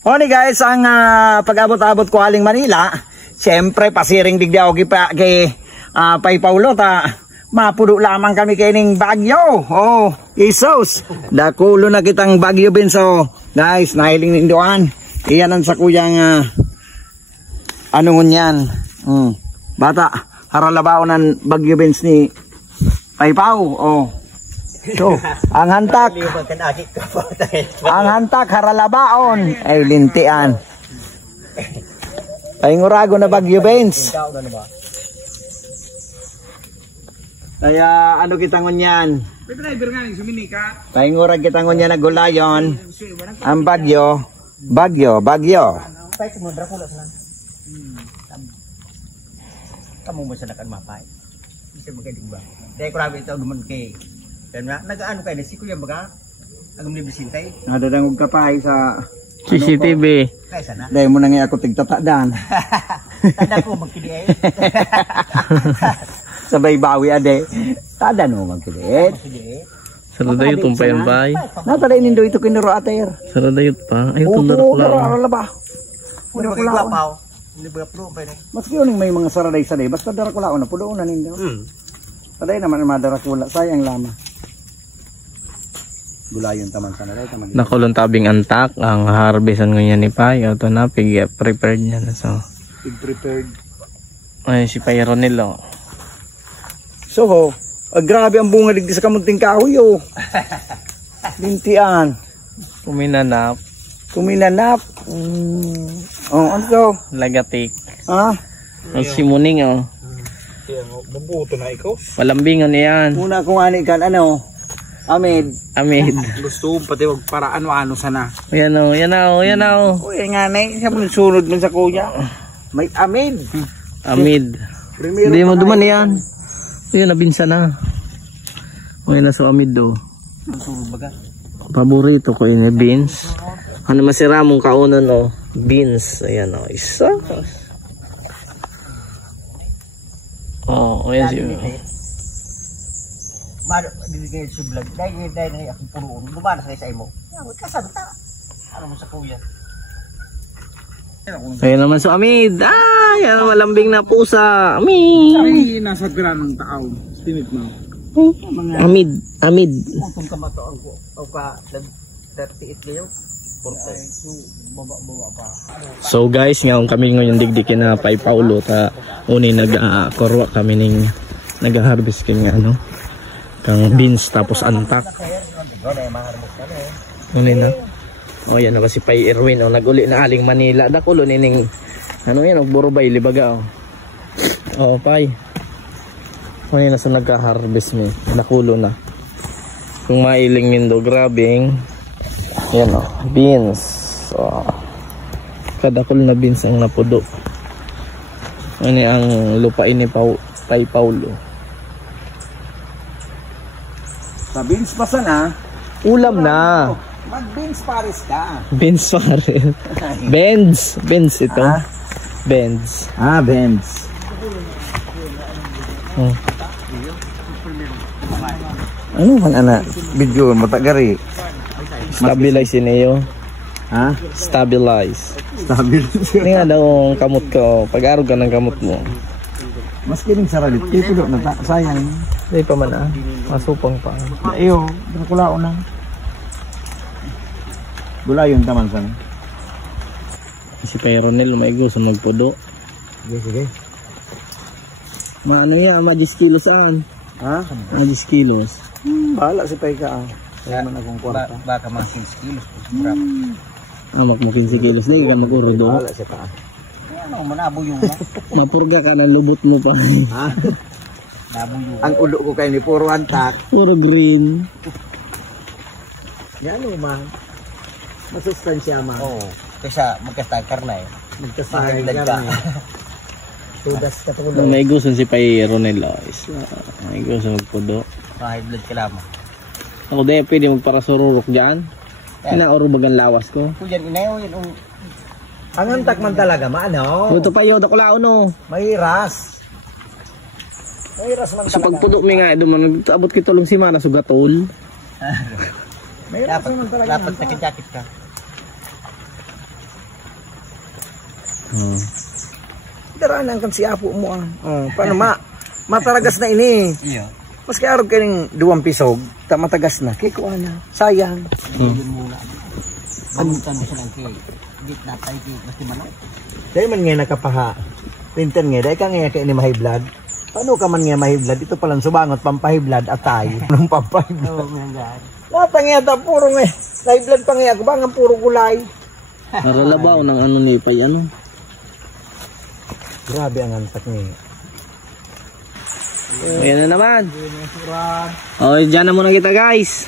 O ni guys, ang pag-abot-abot ko aling Manila, siyempre pasiring digdi ako kay Pay Paulo ta. Mapudo lamang kami kining Bagyo. Oh, Isos. Dakulo na kitang Bagyo Benso. Guys, nahiling ninduan. Iyan ang sa kuyang ano ngunyan. Bata, haralabao ng Bagyo Benz ni Pay Pau. Oh. So, ang hantak haralabaon ay lintian. Ay ngurago na Bagyo Benz. Kaya ano kita ngunyan? Ay ngurag kita ngunyan na gulayon. Ang Bagyo. Kamu mo siya nakanmapay. Bisa magkaling ba? Dahil ko rabi ito naman kay nag-ano kayo na si Kuya Baga ang umibisintay. Nadadangog ka pa sa CCTV. Kaya sana. Dahil mo na nga ako tigtatadaan. Tanda ko magkiliit. Sabay bawi ade. Tada no magkiliit. Saradayot pa yan bay. Natalay nindo ito kinuro ater. Saradayot pa. Ay tundar ko lang. Aralaba. Hindi ba kagwapaw? Hindi ba pro pa rin? Maski yun may mga saraday-saday. Basta darakula na pulo na nindo. Saday naman ang madarakula. Sayang lama. Gulayon taman sana day tamang. Nakulong tabing antak ang harvestan ngayon ni Pay. Ito na prepared niya na so. Prepared. Ay si Pay Ronelo. So, grabe ang bunga digdi sa kamunting kahoy oh. Lintian. Kuminanap. Oh, ano to? Lagatik. Ha? Ang simuning oh. Mabuto na ikaw. Palambingan yan. Una kung ani kan ano? Amid. Gusto pati wag para ano sana. Yan o. Uy, nga na siya mo sunod man sa kuya. May amid. Hindi mo duman yan. Yun, nabinsa na. May naso amid do. Paborito ko yun, beans. Ano masira mong kaunan no? Beans. Ayan o. Isa. Ayan siya. Bibigay sa vlog. Dahil na akong puroon. Gumana sa imo. Kasanta. Ano mo sa kuya? Ayan naman so Amid. Yan ang malambing na pusa. Amid. Ay, nasa granong tao. Stimit mo. Amid. Kung kamato ang ka 38 kayo. So guys, ngayon kami ngayon digdikin na Pay Paulo ta uni nag-korwa kami ning nag-harvest king ano kang beans tapos antak. Uni na. Oh yan na kasi Pay Erwin naguli na aling Manila dakulo nining ano yan Burubay Libaga oh. Pay. Uni na sa nagka-harvest mi dakulo na. Kung mailing nindo grabing yan beans. Kadakol na beans ang napudo. Ano ang lupain ni Pay Paulo. Sa beans pa sana. Ulam na. Mag-beans pares ka. Beans pares. Benz ito. Benz. Benz. Ano man ana? Video matagari. Stabilize niyo. Stabilize. Ini nga daw ang kamot ko. Pag-arog ka ng kamot mo. Mas kining saralit. Pulo na ta. Sayang. Hindi pa man masupang pa. Ayo, drakulao na. Gulayon taman sana. Si Pay Ronel maigo sa magpudo. Sige. Maano yan? 10 kilos saan? 10 kilos. Bahala si Pay ka. Kaya man akong kwarta. Baka mga 15 kilos. Amak mo 15 kilos na ikaw mag-uro do. Bahala siya ka. Ano, manabo yung Mapurga ka ng lubot mo pa. Ang ulo ko kay ni puro antak. Puro green. Yan o man. Masustansya man. Oo. Kaysa magkastag karna eh. Magkasahid ka. Tudas ka tulad. May gusto si Pay Ronel. May gusto magpudo. High blood ka lamang. Ako dahil pwede magparasururok dyan. Inaorobagan lawas ko. Kung yan inayaw yun. Ang antak man talaga, maano? Ito pa yun, ako lao no. Mahiras. Mahiras man So talaga. pagpudok mi nga, duman, abot kitulong si Mana, sugatol. Mahiras man talaga. Dapat nakajakit ka. Daranan kan si apo mo ah. Paano mataragas na ini. Iya. Maski araw kaning 2 pisog, matagas na. Kaya kuha na. Sayang. Yun muna. Bangutan mo siya ng kay. Git na tayo kay. Basta manok. Dahil man nga nakapaha. Pintan nga. Dahil ka nga kaya ni mahiblad. Paano ka man nga mahiblad? Ito palang subangot, pampahiblad at tayo. Anong pampahiblad? Oo, mga gan. Natangya puro nga. Nahiblad pa nga ako. Bang puro gulay. Naralabaw ng ano ni Pay, ano? Grabe ang antak niya. Ayan na naman. Okay, dyan na muna kita guys.